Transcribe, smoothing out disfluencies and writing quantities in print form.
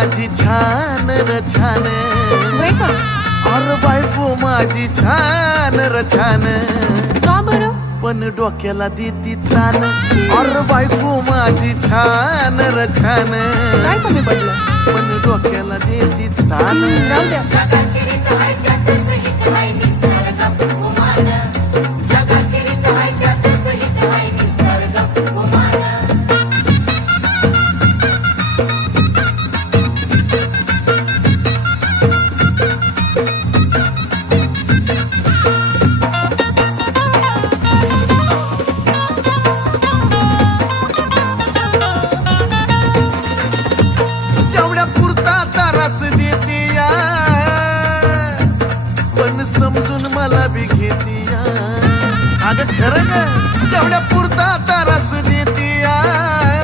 माझी छान र छान, अरे बायको माझी छान र छान, का बरं? पण डोक्याला देती तान. अरे बायको माझी छान र छान, काय कमी पडलं? पण डोक्याला देती तान. राहू द्या. तेवढ्या पुरता तारास देते या, पण समजून मला बी घेते या. अगं खरं ग, तेवढ्या पुरता